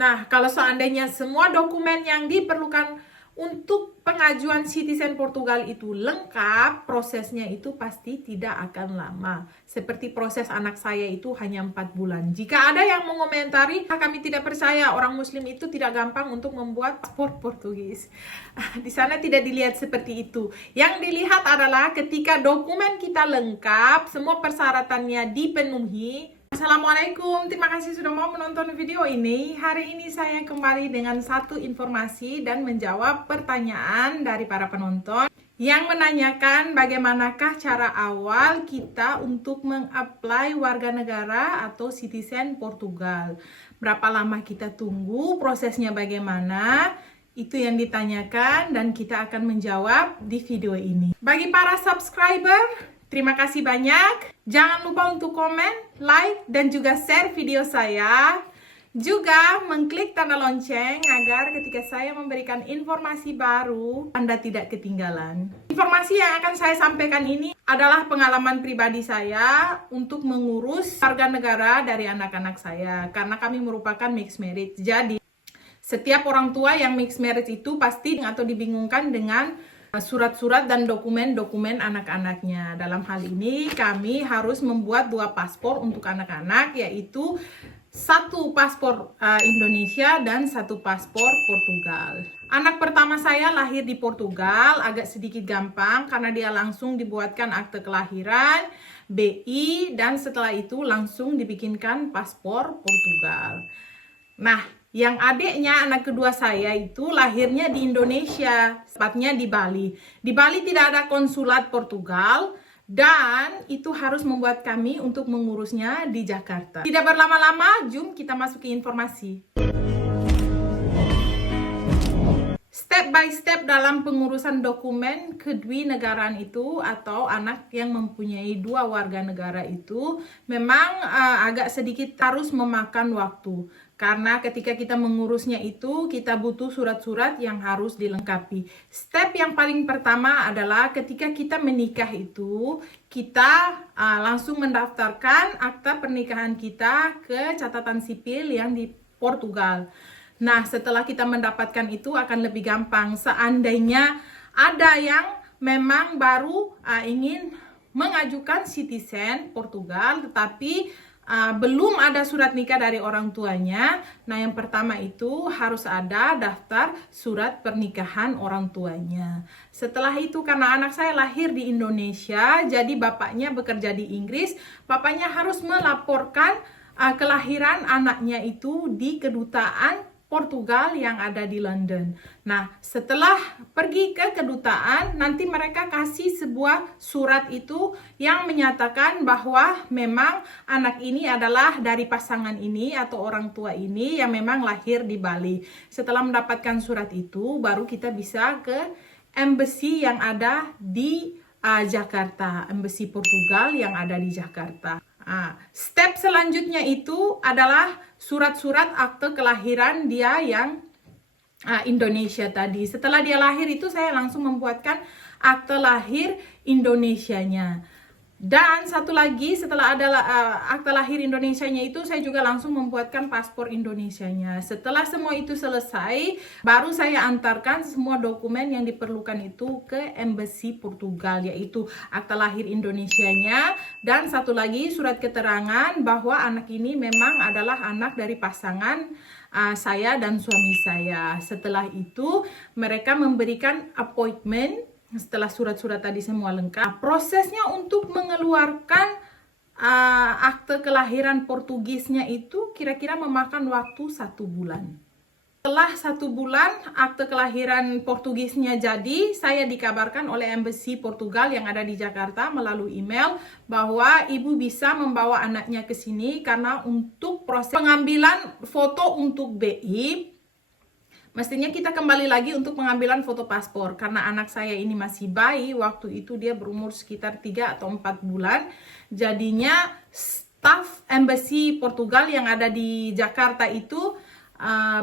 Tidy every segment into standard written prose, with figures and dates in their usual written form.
Nah, kalau seandainya semua dokumen yang diperlukan untuk pengajuan citizen Portugal itu lengkap, prosesnya itu pasti tidak akan lama. Seperti proses anak saya itu hanya 4 bulan. Jika ada yang mengomentari, kami tidak percaya orang muslim itu tidak gampang untuk membuat paspor Portugis. Di sana tidak dilihat seperti itu. Yang dilihat adalah ketika dokumen kita lengkap, semua persyaratannya dipenuhi. Assalamualaikum, terima kasih sudah mau menonton video ini. Hari ini saya kembali dengan satu informasi dan menjawab pertanyaan dari para penonton yang menanyakan bagaimanakah cara awal kita untuk mengapply warga negara atau citizen Portugal. Berapa lama kita tunggu, prosesnya bagaimana? Itu yang ditanyakan dan kita akan menjawab di video ini. Bagi para subscriber, terima kasih banyak. Jangan lupa untuk komen, like, dan juga share video saya. Juga mengklik tanda lonceng agar ketika saya memberikan informasi baru, Anda tidak ketinggalan. Informasi yang akan saya sampaikan ini adalah pengalaman pribadi saya untuk mengurus warga negara dari anak-anak saya. Karena kami merupakan mixed marriage. Jadi, setiap orang tua yang mixed marriage itu pasti atau dibingungkan dengan surat-surat dan dokumen-dokumen anak-anaknya. Dalam hal ini kami harus membuat 2 paspor untuk anak-anak, yaitu 1 paspor Indonesia dan 1 paspor Portugal. Anak pertama saya lahir di Portugal, agak sedikit gampang karena dia langsung dibuatkan akte kelahiran, BI, dan setelah itu langsung dibikinkan paspor Portugal. Nah, yang adiknya, anak kedua saya itu lahirnya di Indonesia, tepatnya di Bali. Di Bali tidak ada konsulat Portugal dan itu harus membuat kami untuk mengurusnya di Jakarta. Tidak berlama-lama, jom kita masuk ke informasi. Step by step dalam pengurusan dokumen kedwinegaraan itu atau anak yang mempunyai 2 warga negara itu memang agak sedikit harus memakan waktu. Karena ketika kita mengurusnya itu, kita butuh surat-surat yang harus dilengkapi. Step yang paling pertama adalah ketika kita menikah itu, kita langsung mendaftarkan akta pernikahan kita ke catatan sipil yang di Portugal. Nah, setelah kita mendapatkan itu akan lebih gampang. Seandainya ada yang memang baru ingin mengajukan citizen Portugal, tetapi belum ada surat nikah dari orang tuanya. Nah, yang pertama itu harus ada daftar surat pernikahan orang tuanya. Setelah itu, karena anak saya lahir di Indonesia, jadi bapaknya bekerja di Inggris, bapaknya harus melaporkan kelahiran anaknya itu di kedutaan Portugal yang ada di London. Nah, setelah pergi ke kedutaan, nanti mereka kasih sebuah surat itu yang menyatakan bahwa memang anak ini adalah dari pasangan ini atau orang tua ini yang memang lahir di Bali. Setelah mendapatkan surat itu, baru kita bisa ke embassy yang ada di Jakarta, embassy Portugal yang ada di Jakarta. Step selanjutnya itu adalah surat-surat akte kelahiran dia yang Indonesia tadi. Setelah dia lahir itu saya langsung membuatkan akte lahir Indonesianya. Dan satu lagi, setelah ada akte lahir Indonesianya itu, saya juga langsung membuatkan paspor Indonesianya. Setelah semua itu selesai, baru saya antarkan semua dokumen yang diperlukan itu ke embassy Portugal, yaitu akte lahir Indonesianya, dan satu lagi surat keterangan bahwa anak ini memang adalah anak dari pasangan saya dan suami saya. Setelah itu, mereka memberikan appointment. Setelah surat-surat tadi semua lengkap, prosesnya untuk mengeluarkan akte kelahiran Portugisnya itu kira-kira memakan waktu 1 bulan. Setelah 1 bulan akte kelahiran Portugisnya jadi, saya dikabarkan oleh embassy Portugal yang ada di Jakarta melalui email bahwa ibu bisa membawa anaknya ke sini karena untuk proses pengambilan foto untuk BI, mestinya kita kembali lagi untuk pengambilan foto paspor. Karena anak saya ini masih bayi, waktu itu dia berumur sekitar 3 atau 4 bulan. Jadinya staf embassy Portugal yang ada di Jakarta itu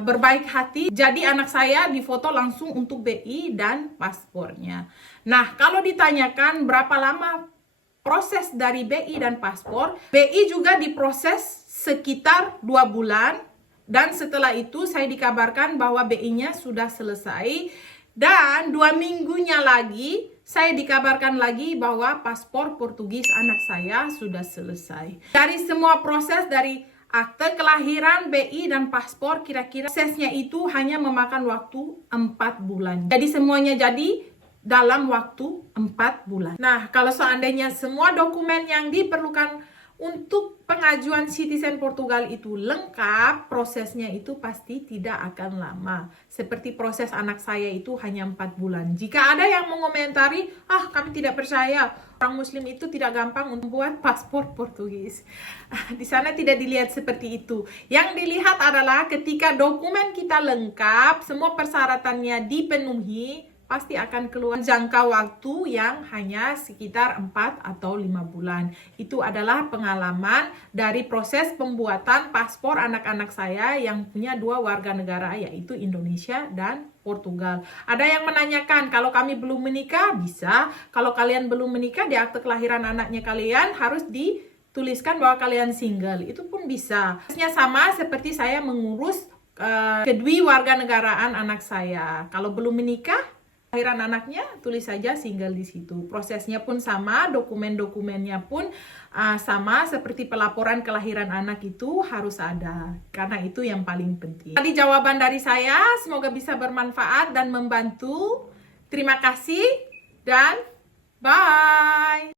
berbaik hati. Jadi anak saya difoto langsung untuk BI dan paspornya. Nah, kalau ditanyakan berapa lama proses dari BI dan paspor, BI juga diproses sekitar 2 bulan. Dan setelah itu saya dikabarkan bahwa BI-nya sudah selesai. Dan 2 minggunya lagi saya dikabarkan lagi bahwa paspor Portugis anak saya sudah selesai. Dari semua proses, dari akte kelahiran, BI, dan paspor, kira-kira prosesnya itu hanya memakan waktu 4 bulan. Jadi semuanya jadi dalam waktu 4 bulan. Nah, kalau seandainya semua dokumen yang diperlukan untuk pengajuan citizen Portugal itu lengkap, prosesnya itu pasti tidak akan lama. Seperti proses anak saya itu hanya 4 bulan. Jika ada yang mengomentari, kami tidak percaya, orang muslim itu tidak gampang untuk membuat paspor Portugis. Di sana tidak dilihat seperti itu. Yang dilihat adalah ketika dokumen kita lengkap, semua persyaratannya dipenuhi, pasti akan keluar jangka waktu yang hanya sekitar 4 atau 5 bulan. Itu adalah pengalaman dari proses pembuatan paspor anak-anak saya yang punya 2 warga negara, yaitu Indonesia dan Portugal. Ada yang menanyakan, kalau kami belum menikah, bisa. Kalau kalian belum menikah, di akte kelahiran anaknya kalian harus dituliskan bahwa kalian single. Itu pun bisa. Prosesnya sama seperti saya mengurus kedua warga negaraan anak saya. Kalau belum menikah, kelahiran anaknya, tulis saja single di situ. Prosesnya pun sama, dokumen-dokumennya pun sama, seperti pelaporan kelahiran anak itu harus ada. Karena itu yang paling penting. Tadi jawaban dari saya, semoga bisa bermanfaat dan membantu. Terima kasih dan bye!